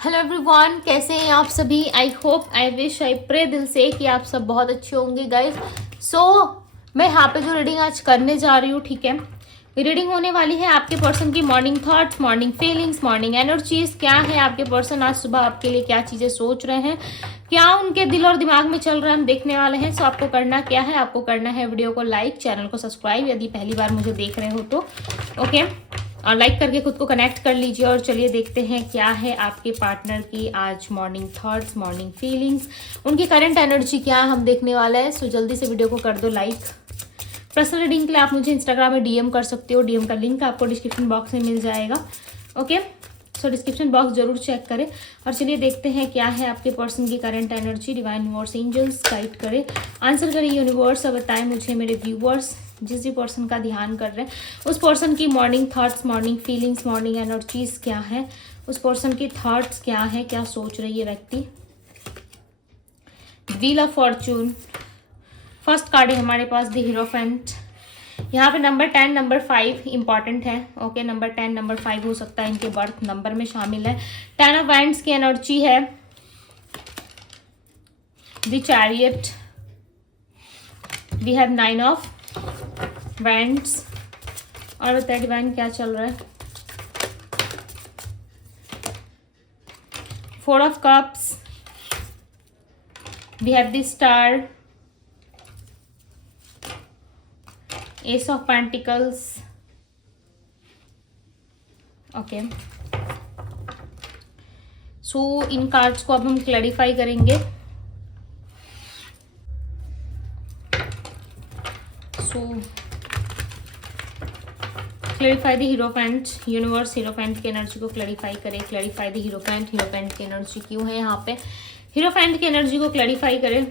Hello everyone, कैसे हैं आप सभी। I hope, I wish, I pray दिल से कि आप सब बहुत अच्छे होंगे गाइज। मैं यहाँ पे जो रीडिंग आज करने जा रही हूँ, ठीक है, रीडिंग होने वाली है आपके पर्सन की morning thoughts, morning feelings, morning energies. क्या है आपके पर्सन आज सुबह आपके लिए क्या चीज़ें सोच रहे हैं, क्या उनके दिल और दिमाग में चल रहा है, हम देखने वाले हैं। सो आपको करना क्या है, आपको करना है वीडियो को लाइक, चैनल को सब्सक्राइब यदि पहली बार मुझे देख रहे हो तो, ओके, और लाइक करके खुद को कनेक्ट कर लीजिए। और चलिए देखते हैं क्या है आपके पार्टनर की आज मॉर्निंग थॉट्स, मॉर्निंग फीलिंग्स, उनकी करंट एनर्जी क्या है, हम देखने वाला है। सो जल्दी से वीडियो को कर दो लाइक। पर्सनल रीडिंग के लिए आप मुझे इंस्टाग्राम में डीएम कर सकते हो, डीएम का लिंक आपको डिस्क्रिप्शन बॉक्स में मिल जाएगा, ओके। सो डिस्क्रिप्शन बॉक्स जरूर चेक करें। और चलिए देखते हैं क्या है आपके पर्सन की current energy. Divine universe, angels guide करें, आंसर करें यूनिवर्स और बताएं मुझे मेरे व्यूवर्स जिस भी पर्सन का ध्यान कर रहे हैं उस पर्सन की morning thoughts, morning feelings, morning energies क्या है, उस पर्सन की थॉट्स क्या है, क्या सोच रही है व्यक्ति। Wheel of Fortune, first card है हमारे पास द हीरोफेंट। यहाँ पे नंबर 10, नंबर 5 इंपॉर्टेंट है, ओके। नंबर 10, नंबर 5 हो सकता है इनके बर्थ नंबर में शामिल है। 10 ऑफ वैंड्स की एनर्जी है, the chariot, we have 9 of wands. और बताए डिवाइन क्या चल रहा है। 4 of cups, we have the star, ace of pentacles, okay. So इन कार्ड्स को अब हम क्लैरिफाई करेंगे। सो clarify the hierophant, universe hierophant की एनर्जी को क्लैरिफाई करें। क्लैरिफाई द हीरोफेंट, हीरोफेंट की एनर्जी क्यों है यहाँ पे, हीरोफेंट की एनर्जी को क्लैरिफाई करें,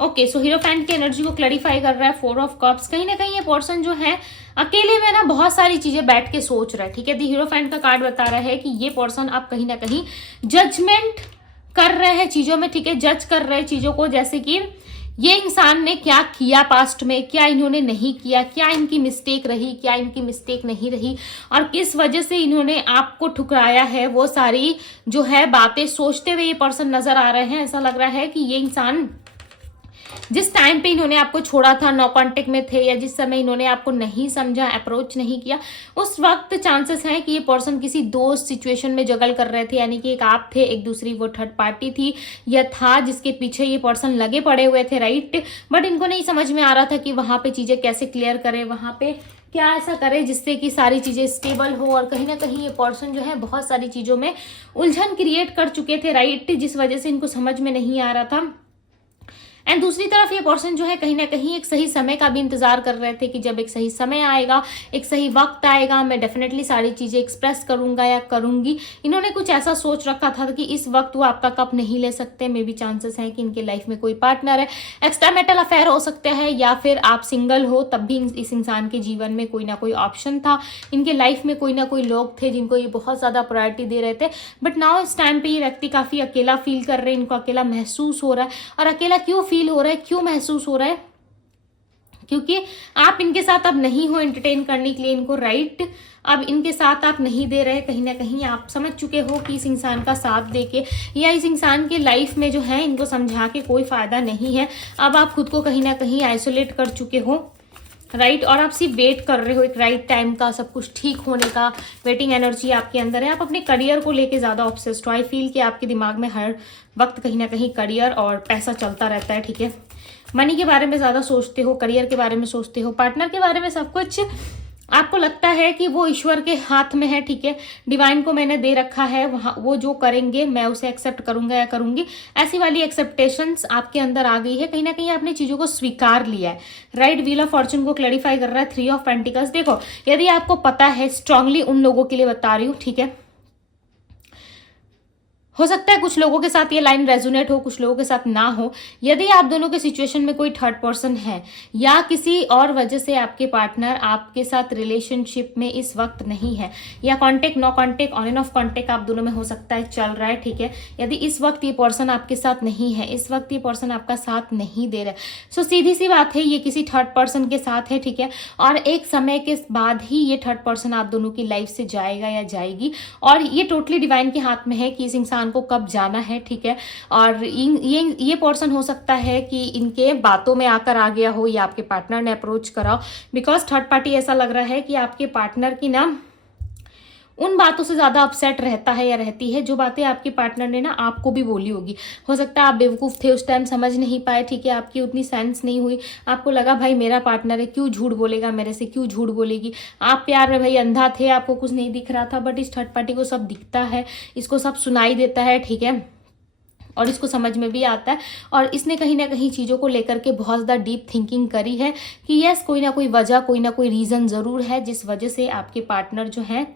ओके। सो हीरोफेंट की एनर्जी को क्लैरिफाई कर रहा है 4 ऑफ कप्स। कहीं ना कहीं ये पर्सन जो है अकेले में ना बहुत सारी चीजें बैठ के सोच रहा है, ठीक है। दी हीरोफेंट का कार्ड बता रहा है कि ये पर्सन आप कहीं ना कहीं जजमेंट कर रहे हैं चीजों में, ठीक है, जज कर रहे हैं चीजों को, जैसे कि ये इंसान ने क्या किया पास्ट में, क्या इन्होंने नहीं किया, क्या इनकी मिस्टेक रही, क्या इनकी मिस्टेक नहीं रही, और किस वजह से इन्होंने आपको ठुकराया है। वो सारी जो है बातें सोचते हुए ये पर्सन नजर आ रहे हैं। ऐसा लग रहा है कि ये इंसान जिस टाइम पे इन्होंने आपको छोड़ा था, नो कांटेक्ट में थे, या जिस समय इन्होंने आपको नहीं समझा, अप्रोच नहीं किया, उस वक्त चांसेस हैं कि ये पर्सन किसी दोस्त सिचुएशन में जगल कर रहे थे। यानी कि एक आप थे, एक दूसरी वो थर्ड पार्टी थी या था जिसके पीछे ये पर्सन लगे पड़े हुए थे, राइट। बट इनको नहीं समझ में आ रहा था कि वहां पे चीजें कैसे क्लियर करें, वहां पे क्या ऐसा करे जिससे कि सारी चीजें स्टेबल हो। और कहीं ना कहीं ये पर्सन जो है बहुत सारी चीजों में उलझन क्रिएट कर चुके थे, राइट, जिस वजह से इनको समझ में नहीं आ रहा था। एंड दूसरी तरफ ये पर्सन जो है कहीं ना कहीं एक सही समय का भी इंतजार कर रहे थे कि जब एक सही समय आएगा, एक सही वक्त आएगा, मैं डेफिनेटली सारी चीजें एक्सप्रेस करूंगा या करूंगी। इन्होंने कुछ ऐसा सोच रखा था कि इस वक्त वो आपका कप नहीं ले सकते। मे भी चांसेस हैं कि इनके लाइफ में कोई पार्टनर है, एक्स्ट्रा मैरिटल अफेयर हो सकता है, या फिर आप सिंगल हो तब भी इस इंसान के जीवन में कोई ना कोई ऑप्शन था। इनके लाइफ में कोई ना कोई लोग थे जिनको ये बहुत ज्यादा प्रायोरिटी दे रहे थे। बट नाउ इस टाइम पे ये व्यक्ति काफी अकेला फील कर रहे हैं, इनको अकेला महसूस हो रहा है। और अकेला क्यों फील हो रहा है, क्यों महसूस हो रहा है, क्योंकि आप इनके साथ अब नहीं हो एंटरटेन करने के लिए इनको, राइट। अब इनके साथ आप नहीं दे रहे, कहीं ना कहीं आप समझ चुके हो कि इस इंसान का साथ देके या इस इंसान के लाइफ में जो है इनको समझा के कोई फायदा नहीं है। अब आप खुद को कहीं ना कहीं आइसोलेट कर चुके हो, राइट। और आप सिर्फ वेट कर रहे हो एक राइट टाइम का, सब कुछ ठीक होने का। वेटिंग एनर्जी आपके अंदर है। आप अपने करियर को लेके ज्यादा ऑब्सेस्ड हो। आई फील कि आपके दिमाग में हर वक्त कहीं ना कहीं करियर और पैसा चलता रहता है, ठीक है। मनी के बारे में ज्यादा सोचते हो, करियर के बारे में सोचते हो, पार्टनर के बारे में सब कुछ आपको लगता है कि वो ईश्वर के हाथ में है, ठीक है। डिवाइन को मैंने दे रखा है, वहाँ वो जो करेंगे मैं उसे एक्सेप्ट करूंगा या करूंगी, ऐसी वाली एक्सेप्टेशंस आपके अंदर आ गई है। कहीं ना कहीं आपने चीजों को स्वीकार लिया है, राइट। व्हील ऑफ फॉर्चून को क्लैरिफाई कर रहा है 3 ऑफ पेंटिकल्स। देखो, यदि आपको पता है, स्ट्रांगली उन लोगों के लिए बता रही हूँ, ठीक है, हो सकता है कुछ लोगों के साथ ये लाइन रेजोनेट हो, कुछ लोगों के साथ ना हो। यदि आप दोनों के सिचुएशन में कोई थर्ड पर्सन है या किसी और वजह से आपके पार्टनर आपके साथ रिलेशनशिप में इस वक्त नहीं है, या contact, no contact, on and off contact आप दोनों में हो सकता है चल रहा है, ठीक है। यदि इस वक्त ये पर्सन आपके साथ नहीं है, इस वक्त ये पर्सन आपका साथ नहीं दे रहा है, सो सीधी सी बात है ये किसी थर्ड पर्सन के साथ है, ठीक है। और एक समय के बाद ही ये थर्ड पर्सन आप दोनों की लाइफ से जाएगा या जाएगी, और ये टोटली डिवाइन के हाथ में है कि इस इंसान को कब जाना है, ठीक है। और ये पर्सन हो सकता है कि इनके बातों में आकर आ गया हो या आपके पार्टनर ने अप्रोच करा, बिकॉज थर्ड पार्टी ऐसा लग रहा है कि आपके पार्टनर की ना उन बातों से ज़्यादा अपसेट रहता है या रहती है जो बातें आपके पार्टनर ने ना आपको भी बोली होगी। हो सकता है आप बेवकूफ़ थे उस टाइम, समझ नहीं पाए, ठीक है, आपकी उतनी सेंस नहीं हुई, आपको लगा भाई मेरा पार्टनर है, क्यों झूठ बोलेगा मेरे से, क्यों झूठ बोलेगी। आप प्यार में भाई अंधा थे, आपको कुछ नहीं दिख रहा था, बट इस थर्ड पार्टी को सब दिखता है, इसको सब सुनाई देता है, ठीक है, और इसको समझ में भी आता है। और इसने कहीं ना कहीं चीज़ों को लेकर के बहुत ज़्यादा डीप थिंकिंग करी है कि यस कोई ना कोई वजह, कोई ना कोई रीज़न ज़रूर है जिस वजह से आपके पार्टनर जो है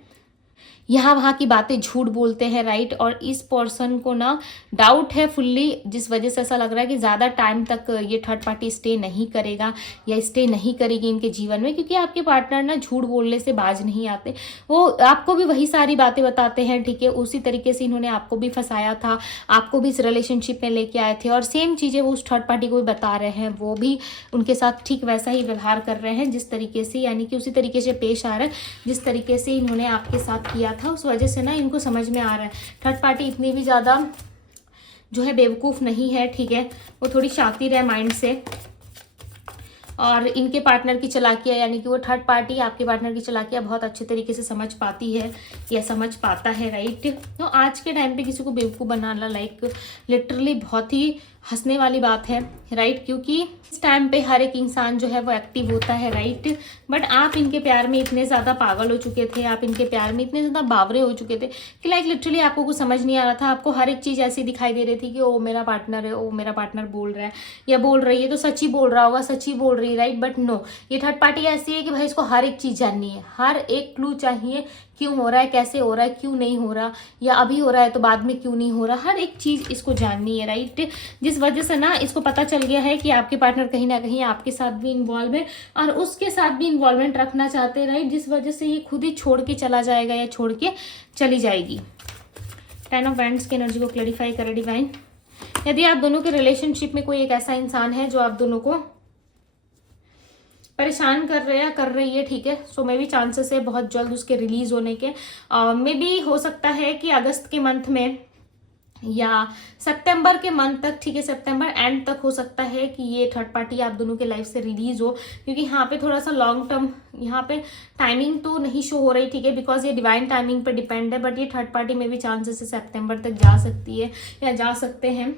यहाँ वहाँ की बातें झूठ बोलते हैं, राइट। और इस पर्सन को ना डाउट है फुल्ली, जिस वजह से ऐसा लग रहा है कि ज़्यादा टाइम तक ये थर्ड पार्टी स्टे नहीं करेगा या स्टे नहीं करेगी इनके जीवन में, क्योंकि आपके पार्टनर ना झूठ बोलने से बाज नहीं आते। वो आपको भी वही सारी बातें बताते हैं, ठीक है, उसी तरीके से इन्होंने आपको भी फंसाया था, आपको भी इस रिलेशनशिप में लेके आए थे, और सेम चीज़ें वो उस थर्ड पार्टी को भी बता रहे हैं, वो भी उनके साथ ठीक वैसा ही व्यवहार कर रहे हैं जिस तरीके से, यानी कि उसी तरीके से पेश आ रहा है जिस तरीके से इन्होंने आपके साथ किया था। उस वजह से ना इनको समझ में आ रहा है थर्ड पार्टी इतनी भी ज़्यादा जो है बेवकूफ़ नहीं है, ठीक है, वो थोड़ी शातिर है माइंड से। और इनके पार्टनर की चालाकियाँ, यानी कि वो थर्ड पार्टी आपके पार्टनर की चालाकियाँ बहुत अच्छे तरीके से समझ पाती है या समझ पाता है, राइट। तो आज के टाइम पे किसी को बेवकूफ़ बनाना लाइक लिटरली बहुत ही हंसने वाली बात है, राइट, क्योंकि इस टाइम पे हर एक इंसान जो है वो एक्टिव होता है, राइट। बट आप इनके प्यार में इतने ज़्यादा पागल हो चुके थे, आप इनके प्यार में इतने ज़्यादा बावरे हो चुके थे कि लाइक लिटरली आपको कुछ समझ नहीं आ रहा था। आपको हर एक चीज़ ऐसी दिखाई दे रही थी कि ओ मेरा पार्टनर है, ओ मेरा पार्टनर बोल रहा है या बोल रही है तो सच्ची बोल रहा होगा, सच्ची बोल रही है, राइट। बट नो, ये थर्ड पार्टी ऐसी है कि भाई इसको हर एक चीज़ जाननी है, हर एक क्लू चाहिए, क्यों हो रहा है, कैसे हो रहा है, क्यों नहीं हो रहा, या अभी हो रहा है तो बाद में क्यों नहीं हो रहा, हर एक चीज़ इसको जाननी है, राइट। जिस वजह से ना इसको पता चल गया है कि आपके पार्टनर कहीं ना कहीं आपके साथ भी इन्वॉल्व है और उसके साथ भी इन्वॉल्वमेंट रखना चाहते हैं, राइट, जिस वजह से ये खुद ही छोड़ के चला जाएगा या छोड़ के चली जाएगी। 10 ऑफ वैंड्स की एनर्जी को क्लैरिफाई करे डिवाइन। यदि आप दोनों के रिलेशनशिप में कोई एक ऐसा इंसान है जो आप दोनों को परेशान कर रहे हैं, कर रही है, ठीक है, सो मे बी चांसेस है बहुत जल्द उसके रिलीज होने के। मे बी हो सकता है कि अगस्त के मंथ में या सितंबर के मंथ तक, ठीक है, सितंबर एंड तक हो सकता है कि ये थर्ड पार्टी आप दोनों के लाइफ से रिलीज हो, क्योंकि यहाँ पे थोड़ा सा लॉन्ग टर्म यहाँ पे टाइमिंग तो नहीं शो हो रही, ठीक है, बिकॉज ये डिवाइन टाइमिंग पे डिपेंड है। बट ये थर्ड पार्टी में भी चांसेस है सितंबर तक जा सकती है या जा सकते हैं,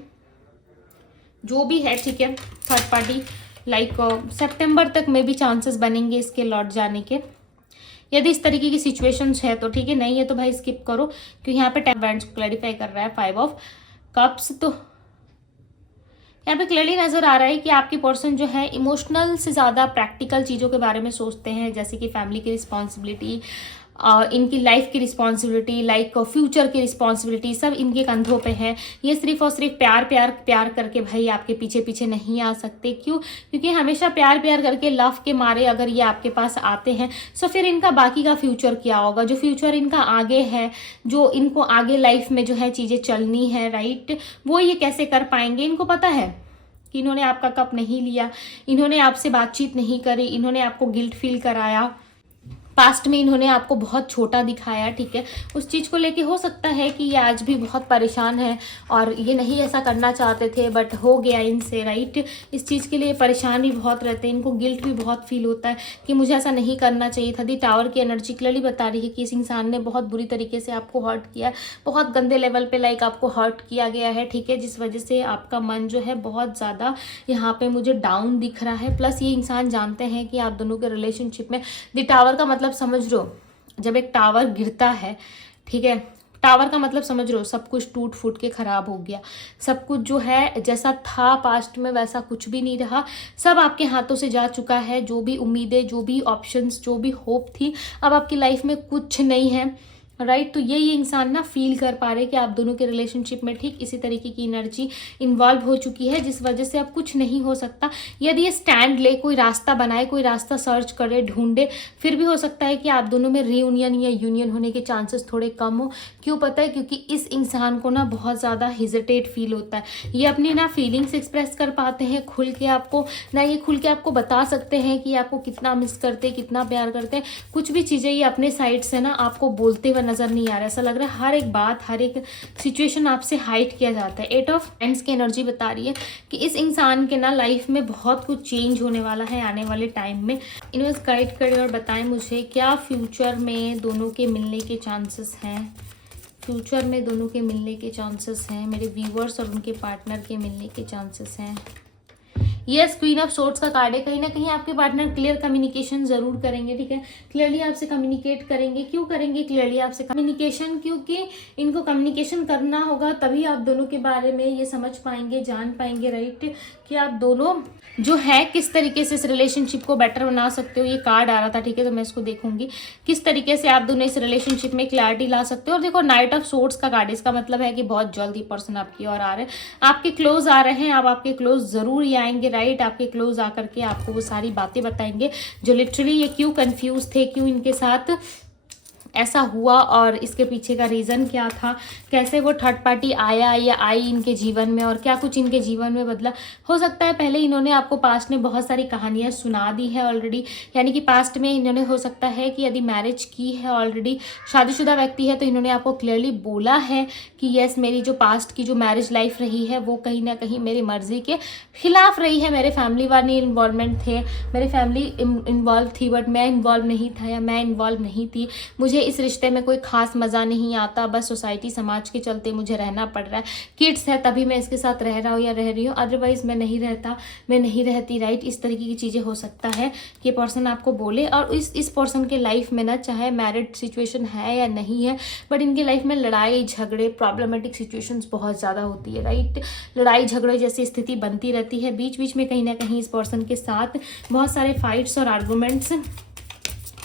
जो भी है, ठीक है। थर्ड पार्टी लाइक सितंबर तक में भी चांसेस बनेंगे इसके लौट जाने के, यदि इस तरीके की सिचुएशंस है तो, ठीक है, नहीं है तो भाई स्किप करो, क्योंकि यहाँ पे 10 वैंड्स को क्लैरिफाई कर रहा है 5 ऑफ कप्स। तो यहाँ पे क्लियरली नजर आ रहा है कि आपके पर्सन जो है इमोशनल से ज़्यादा प्रैक्टिकल चीज़ों के बारे में सोचते हैं, जैसे कि फैमिली की रिस्पॉन्सिबिलिटी, इनकी लाइफ की रिस्पॉन्सिबिलिटी, लाइक फ्यूचर की रिस्पॉन्सिबिलिटी, सब इनके कंधों पे है। ये सिर्फ और सिर्फ प्यार प्यार प्यार करके भाई आपके पीछे पीछे नहीं आ सकते। क्यों? क्योंकि हमेशा प्यार प्यार करके लव के मारे अगर ये आपके पास आते हैं तो फिर इनका बाकी का फ्यूचर क्या होगा, जो फ्यूचर इनका आगे है, जो इनको आगे लाइफ में जो है चीज़ें चलनी है, राइट, वो ये कैसे कर पाएंगे। इनको पता है कि इन्होंने आपका कप नहीं लिया, इन्होंने आपसे बातचीत नहीं करी, इन्होंने आपको गिल्ट फील कराया, पास्ट में इन्होंने आपको बहुत छोटा दिखाया, ठीक है। उस चीज़ को लेके हो सकता है कि ये आज भी बहुत परेशान है और ये नहीं ऐसा करना चाहते थे बट हो गया इनसे, राइट। इस चीज़ के लिए परेशान भी बहुत रहते हैं, इनको गिल्ट भी बहुत फील होता है कि मुझे ऐसा नहीं करना चाहिए था। दी टावर की एनर्जी क्लियरली बता रही है कि इस इंसान ने बहुत बुरी तरीके से आपको हर्ट किया है, बहुत गंदे लेवल पे लाइक आपको हर्ट किया गया है, ठीक है, जिस वजह से आपका मन जो है बहुत ज़्यादा यहाँ पे मुझे डाउन दिख रहा है। प्लस ये इंसान जानते हैं कि आप दोनों के रिलेशनशिप में दी टावर का मतलब समझ लो, जब एक टावर गिरता है, ठीक है, टावर का मतलब समझ लो सब कुछ टूट फूट के खराब हो गया, सब कुछ जो है जैसा था पास्ट में वैसा कुछ भी नहीं रहा, सब आपके हाथों से जा चुका है। जो भी उम्मीदें, जो भी ऑप्शंस, जो भी होप थी, अब आपकी लाइफ में कुछ नहीं है। राइट। तो ये इंसान ना फील कर पा रहे कि आप दोनों के रिलेशनशिप में ठीक इसी तरीके की एनर्जी इन्वॉल्व हो चुकी है, जिस वजह से अब कुछ नहीं हो सकता। यदि ये स्टैंड ले, कोई रास्ता बनाए, कोई रास्ता सर्च करे, ढूंढे, फिर भी हो सकता है कि आप दोनों में रीयूनियन या यूनियन होने के चांसेस थोड़े कम हो। क्यों पता है? क्योंकि इस इंसान को ना बहुत ज़्यादा हेजिटेट फील होता है। ये अपनी ना फीलिंग्स एक्सप्रेस कर पाते हैं खुल के आपको, ना ये खुल के आपको बता सकते हैं कि आपको कितना मिस करते हैं, कितना प्यार करते हैं। कुछ भी चीज़ें ये अपने साइड से ना आपको बोलते हुए नजर नहीं आ रहा है। ऐसा लग रहा है हर एक बात, हर एक सिचुएशन आपसे हाइड किया जाता है। 8 ऑफ हैंड्स की एनर्जी बता रही है कि इस इंसान के ना लाइफ में बहुत कुछ चेंज होने वाला है आने वाले टाइम में। इन्वेस्ट गाइड करें और बताएं मुझे क्या फ्यूचर में दोनों के मिलने के चांसेस हैं। फ्यूचर में दोनों के मिलने के चांसेस हैं, मेरे व्यूअर्स और उनके पार्टनर के मिलने के चांसेस हैं। यस, क्वीन ऑफ सोर्ड्स का कार्ड है। कहीं ना कहीं आपके पार्टनर क्लियर कम्युनिकेशन जरूर करेंगे, ठीक है। क्लियरली आपसे कम्युनिकेट करेंगे। क्यों करेंगे क्लियरली आपसे कम्युनिकेशन? क्योंकि इनको कम्युनिकेशन करना होगा, तभी आप दोनों के बारे में ये समझ पाएंगे, जान पाएंगे, राइट, कि आप दोनों जो है किस तरीके से इस रिलेशनशिप को बेटर बना सकते हो। ये कार्ड आ रहा था, ठीक है, तो मैं इसको देखूंगी किस तरीके से आप दोनों इस रिलेशनशिप में क्लैरिटी ला सकते हो। और देखो, नाइट ऑफ सोर्ड्स का कार्ड, इसका मतलब है कि बहुत जल्दी पर्सन आपकी ओर आ रहे हैं, आपके क्लोज आ रहे हैं। अब आपके क्लोज जरूर ही आएंगे, राइट। आपके क्लोज आकर के आपको वो सारी बातें बताएंगे जो लिटरली ये क्यों कंफ्यूज थे, क्यों इनके साथ ऐसा हुआ और इसके पीछे का रीज़न क्या था, कैसे वो थर्ड पार्टी आया या आई इनके जीवन में और क्या कुछ इनके जीवन में बदला। हो सकता है पहले इन्होंने आपको पास्ट में बहुत सारी कहानियां सुना दी है ऑलरेडी, यानी कि पास्ट में इन्होंने, हो सकता है कि यदि मैरिज की है ऑलरेडी, शादीशुदा व्यक्ति है, तो इन्होंने आपको क्लियरली बोला है कि यस, मेरी जो पास्ट की जो मैरिज लाइफ रही है वो कहीं ना कहीं मेरी मर्जी के खिलाफ रही है। मेरे फैमिली वाले इन्वॉल्वमेंट थे, मेरी फैमिली इन्वॉल्व थी, बट मैं इन्वॉल्व नहीं था या मैं इन्वॉल्व नहीं थी। मुझे इस रिश्ते में कोई खास मज़ा नहीं आता, बस सोसाइटी समाज के चलते मुझे रहना पड़ रहा है। किड्स है तभी मैं इसके साथ रह रहा हूँ या रह रही हूँ, अदरवाइज मैं नहीं रहता, मैं नहीं रहती, राइट। इस तरीके की चीज़ें हो सकता है कि पर्सन आपको बोले। और इस पर्सन के लाइफ में ना, चाहे मैरिड सिचुएशन है या नहीं है, बट इनके लाइफ में लड़ाई झगड़े, प्रॉब्लमेटिक सिचुएशंस बहुत ज़्यादा होती है, राइट। लड़ाई झगड़े जैसी स्थिति बनती रहती है। बीच बीच में कहीं ना कहीं इस पर्सन के साथ बहुत सारे फाइट्स और आर्गूमेंट्स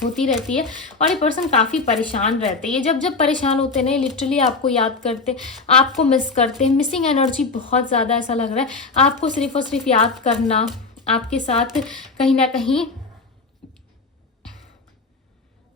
होती रहती है। और ये पर्सन काफ़ी परेशान रहते हैं। ये जब जब परेशान होते हैं, लिटरली आपको याद करते, आपको मिस करते हैं। मिसिंग एनर्जी बहुत ज़्यादा, ऐसा लग रहा है आपको सिर्फ और सिर्फ याद करना, आपके साथ कहीं ना कहीं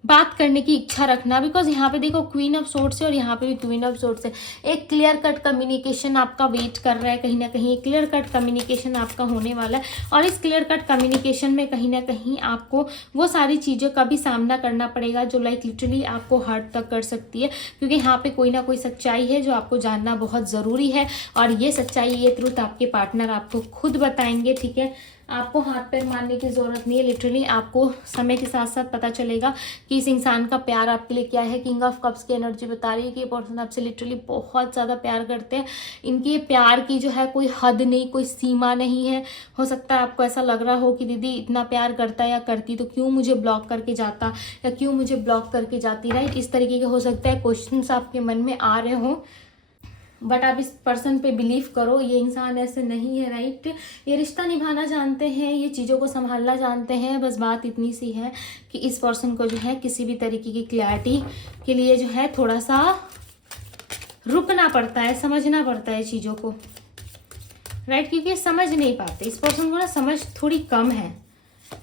बात करने की इच्छा रखना। बिकॉज यहाँ पे देखो क्वीन ऑफ सोर्ड्स है और यहाँ पे भी क्वीन ऑफ सोर्ड्स है। एक क्लियर कट कम्युनिकेशन आपका वेट कर रहा है, कहीं ना कहीं एक क्लियर कट कम्युनिकेशन आपका होने वाला है। और इस क्लियर कट कम्युनिकेशन में कहीं ना कहीं आपको वो सारी चीज़ों का भी सामना करना पड़ेगा जो लाइक लिटरली आपको हर्ट तक कर सकती है, क्योंकि यहाँ पे कोई ना कोई सच्चाई है जो आपको जानना बहुत ज़रूरी है। और ये सच्चाई, ये ट्रूथ आपके पार्टनर आपको खुद बताएंगे, ठीक है। आपको हाथ पैर मारने की ज़रूरत नहीं है, लिटरली आपको समय के साथ साथ पता चलेगा कि इस इंसान का प्यार आपके लिए क्या है। किंग ऑफ कप्स की एनर्जी बता रही है कि ये पर्सन आपसे लिटरली बहुत ज़्यादा प्यार करते हैं। इनकी प्यार की जो है कोई हद नहीं, कोई सीमा नहीं है। हो सकता है आपको ऐसा लग रहा हो कि दीदी इतना प्यार करता या करती तो क्यों मुझे ब्लॉक करके जाता या क्यों मुझे ब्लॉक करके जाती, राइट। इस तरीके के हो सकता है क्वेश्चंस आपके मन में आ रहे हों, बट आप इस पर्सन पे बिलीव करो, ये इंसान ऐसे नहीं है, राइट। ये रिश्ता निभाना जानते हैं, ये चीज़ों को संभालना जानते हैं। बस बात इतनी सी है कि इस पर्सन को जो है किसी भी तरीके की क्लैरिटी के लिए जो है थोड़ा सा रुकना पड़ता है, समझना पड़ता है चीज़ों को, राइट। क्योंकि समझ नहीं पाते, इस पर्सन को ना समझ थोड़ी कम है।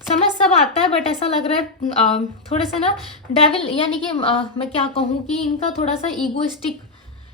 समझ सब आता है, बट ऐसा लग रहा है थोड़ा सा ना डेविल, यानी कि मैं क्या कहूँ कि इनका थोड़ा सा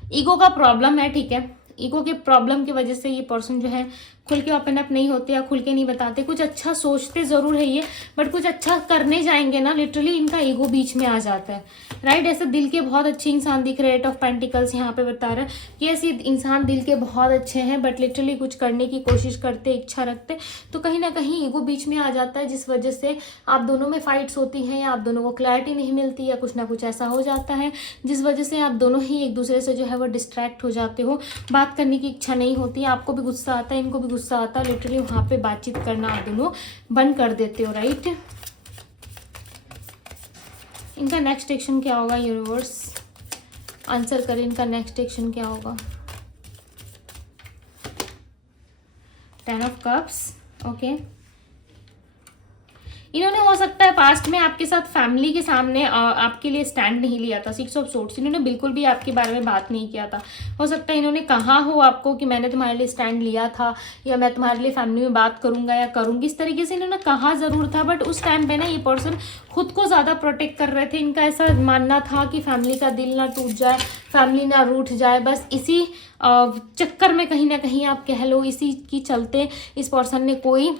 ईगो का प्रॉब्लम है, ठीक है। ईगो के प्रॉब्लम की वजह से ये पर्सन जो है खुल के ओपन अप नहीं होते या खुल के नहीं बताते। कुछ अच्छा सोचते ज़रूर है ये, बट कुछ अच्छा करने जाएंगे ना, लिटरली इनका ईगो बीच में आ जाता है, राइट। ऐसे दिल के बहुत अच्छे इंसान दिख रहे हैं। 8 ऑफ पेंटिकल्स यहाँ पे बता रहा है कि ऐसे इंसान दिल के बहुत अच्छे हैं, बट लिटरली कुछ करने की कोशिश करते, इच्छा रखते, तो कहीं ना कहीं ईगो बीच में आ जाता है, जिस वजह से आप दोनों में फाइट्स होती हैं या आप दोनों को क्लैरिटी नहीं मिलती या कुछ ना कुछ ऐसा हो जाता है, जिस वजह से आप दोनों ही एक दूसरे से जो है वो डिस्ट्रैक्ट हो जाते हो। बात करने की इच्छा नहीं होती, आपको भी गुस्सा आता है, इनको भी गुस्सा आता है, लिटरली वहाँ पे बातचीत करना आप दोनों बंद कर देते हो, राइट। इनका नेक्स्ट एक्शन क्या होगा, यूनिवर्स आंसर करें, इनका नेक्स्ट एक्शन क्या होगा। 10 ऑफ कप्स, ओके। इन्होंने हो सकता है पास्ट में आपके साथ फैमिली के सामने आपके लिए स्टैंड नहीं लिया था। 6 ऑफ सोर्ड्स, इन्होंने बिल्कुल भी आपके बारे में बात नहीं किया था। हो सकता है इन्होंने कहा हो आपको कि मैंने तुम्हारे लिए स्टैंड लिया था, या मैं तुम्हारे लिए फैमिली में बात करूंगा या करूंगी, इस तरीके से इन्होंने कहा ज़रूर था। बट उस टाइम पे ना ये पर्सन खुद को ज़्यादा प्रोटेक्ट कर रहे थे। इनका ऐसा मानना था कि फैमिली का दिल ना टूट जाए, फैमिली ना रूठ जाए, बस इसी चक्कर में कहीं ना कहीं आप कह लो, इसी की चलते इस पर्सन ने कोई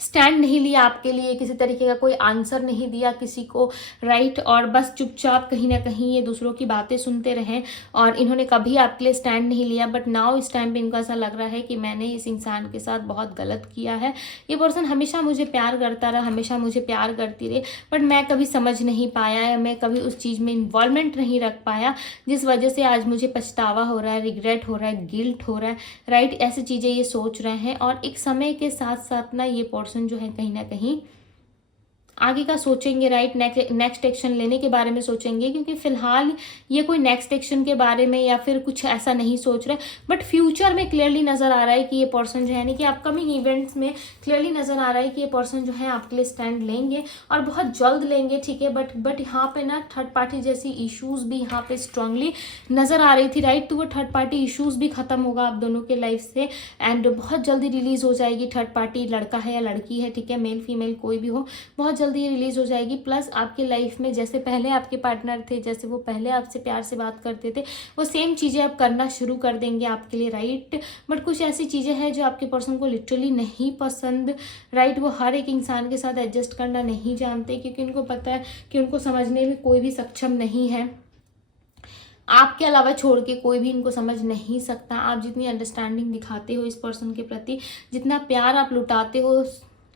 स्टैंड नहीं लिया आपके लिए, किसी तरीके का कोई आंसर नहीं दिया किसी को, राइट। और बस चुपचाप कहीं ना कहीं ये दूसरों की बातें सुनते रहे और इन्होंने कभी आपके लिए स्टैंड नहीं लिया। बट नाउ इस टाइम पे इनको ऐसा लग रहा है कि मैंने इस इंसान के साथ बहुत गलत किया है। ये पर्सन हमेशा मुझे प्यार करता रहा, हमेशा मुझे प्यार करती रही, बट मैं कभी समझ नहीं पाया या मैं कभी उस चीज़ में इन्वॉल्वमेंट नहीं रख पाया, जिस वजह से आज मुझे पछतावा हो रहा है, रिग्रेट हो रहा है, गिल्ट हो रहा है, राइट। ऐसी चीज़ें ये सोच रहे हैं। और एक समय के साथ साथ ना ये पर्सन जो है कहीं ना कहीं आगे का सोचेंगे, राइट। नेक्स्ट एक्शन लेने के बारे में सोचेंगे, क्योंकि फिलहाल ये कोई नेक्स्ट एक्शन के बारे में या फिर कुछ ऐसा नहीं सोच रहे। बट फ्यूचर में क्लियरली नज़र आ रहा है कि ये पर्सन जो है यानी कि अपकमिंग इवेंट्स में क्लियरली नज़र आ रहा है कि ये पर्सन जो है आपके लिए स्टैंड लेंगे और बहुत जल्द लेंगे, ठीक है। बट यहाँ पे ना थर्ड पार्टी जैसी इशूज़ भी यहाँ पे स्ट्रांगली नज़र आ रही थी, राइट। तो वो थर्ड पार्टी इशूज़ भी ख़त्म होगा आप दोनों के लाइफ से एंड बहुत जल्दी रिलीज़ हो जाएगी। थर्ड पार्टी लड़का है या लड़की है, ठीक है, मेल फीमेल कोई भी हो, बहुत जल्दी ये रिलीज हो जाएगी। प्लस आपकी लाइफ में जैसे पहले आपके पार्टनर थे, जैसे वो पहले आपसे प्यार से बात करते थे, वो सेम चीज़ें आप करना शुरू कर देंगे आपके लिए, राइट। बट कुछ ऐसी चीज़ें हैं जो आपके पर्सन को लिटरली नहीं पसंद, राइट। वो हर एक इंसान के साथ एडजस्ट करना नहीं जानते, क्योंकि उनको पता है कि उनको समझने में कोई भी सक्षम नहीं है, आपके अलावा छोड़ के कोई भी इनको समझ नहीं सकता। आप जितनी अंडरस्टैंडिंग दिखाते हो इस पर्सन के प्रति, जितना प्यार आप लुटाते हो,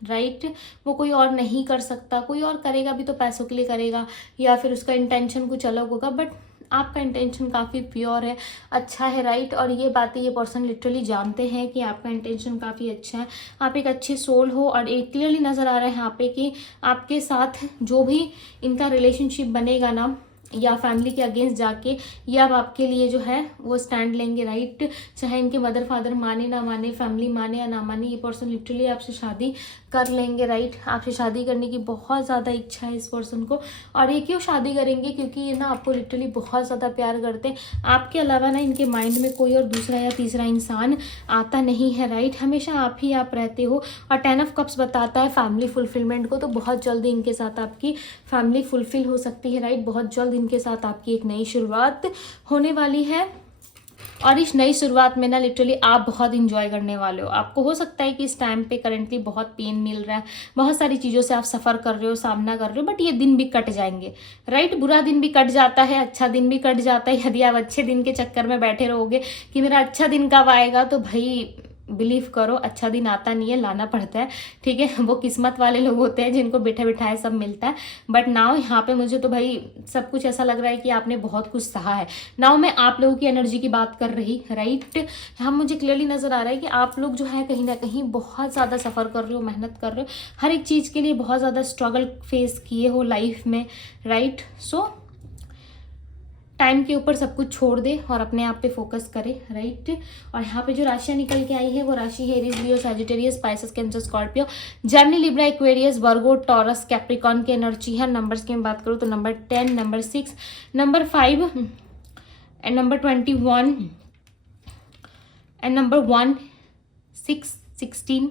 राइट, वो कोई और नहीं कर सकता। कोई और करेगा भी तो पैसों के लिए करेगा या फिर उसका इंटेंशन कुछ अलग होगा, बट आपका इंटेंशन काफ़ी प्योर है, अच्छा है, राइट। और ये बातें ये पर्सन लिटरली जानते हैं कि आपका इंटेंशन काफ़ी अच्छा है, आप एक अच्छे सोल हो। और एक क्लियरली नज़र आ रहा है यहाँ पे कि आपके साथ जो भी इनका रिलेशनशिप बनेगा ना, या फैमिली के अगेंस्ट जाके या अब आपके लिए जो है वो स्टैंड लेंगे, राइट। चाहे इनके मदर फादर माने ना माने, फैमिली माने या ना माने, ये पर्सन लिटरली आपसे शादी कर लेंगे, राइट। आपसे शादी करने की बहुत ज़्यादा इच्छा है इस पर्सन को। और ये क्यों शादी करेंगे, क्योंकि ये ना आपको लिटरली बहुत ज़्यादा प्यार करते हैं। आपके अलावा ना इनके माइंड में कोई और दूसरा या तीसरा इंसान आता नहीं है, राइट। हमेशा आप ही आप रहते हो। और 10 ऑफ कप्स बताता है फैमिली फुलफिलमेंट को, तो बहुत जल्दी इनके साथ आपकी फैमिली फुलफिल हो सकती है, राइट। बहुत जल्द इनके साथ आपकी एक नई शुरुआत होने वाली है। और इस नई शुरुआत में ना लिटरली आप बहुत इंजॉय करने वाले हो। आपको हो सकता है कि इस टाइम पे करेंटली बहुत पेन मिल रहा है, बहुत सारी चीज़ों से आप सफ़र कर रहे हो, सामना कर रहे हो, बट ये दिन भी कट जाएंगे, राइट। बुरा दिन भी कट जाता है, अच्छा दिन भी कट जाता है। यदि आप अच्छे दिन के चक्कर में बैठे रहोगे कि मेरा अच्छा दिन कब आएगा, तो भाई बिलीव करो अच्छा दिन आता नहीं है, लाना पड़ता है, ठीक है। वो किस्मत वाले लोग होते हैं जिनको बैठे बिठाए सब मिलता है। बट नाउ यहाँ पे मुझे तो भाई सब कुछ ऐसा लग रहा है कि आपने बहुत कुछ सहा है। नाउ मैं आप लोगों की एनर्जी की बात कर रही, राइट। यहाँ मुझे क्लियरली नज़र आ रहा है कि आप लोग जो है कहीं ना कहीं बहुत ज़्यादा सफ़र कर रहे हो, मेहनत कर रहे हो, हर एक चीज़ के लिए बहुत ज़्यादा स्ट्रगल फेस किए हो लाइफ में, राइट। सो टाइम के ऊपर सब कुछ छोड़ दे और अपने आप पे फोकस करे, राइट। और यहाँ पे जो राशियाँ निकल के आई है वो राशि है Aries, Leo, Sagittarius, Pisces, Cancer, Scorpio, Gemini, Libra, Aquarius, Virgo, Taurus, Capricorn की एनर्जी है। नंबर्स की मैं बात करूँ तो number 10, number 6, number 5 and number 21 and number 1, 6, 16,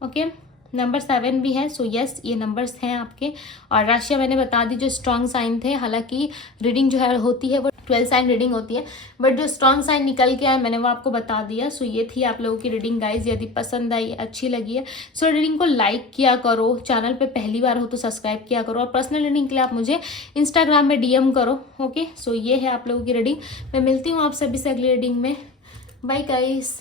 okay. Number 7 भी है। सो यस, ये नंबर्स हैं आपके। और राशियाँ मैंने बता दी जो स्ट्रॉन्ग साइन थे। हालांकि रीडिंग जो है होती है वो 12 साइन रीडिंग होती है, बट जो स्ट्रॉन्ग साइन निकल के आए मैंने वो आपको बता दिया। सो ये थी आप लोगों की रीडिंग गाइज। यदि पसंद आई, अच्छी लगी है, सो रीडिंग को लाइक किया करो, चैनल पे पहली बार हो तो सब्सक्राइब किया करो, और पर्सनल रीडिंग के लिए आप मुझे इंस्टाग्राम में DM करो, ओके। सो ये है आप लोगों की रीडिंग। मैं मिलती हूँ आप सभी से अगली रीडिंग में। Bye guys.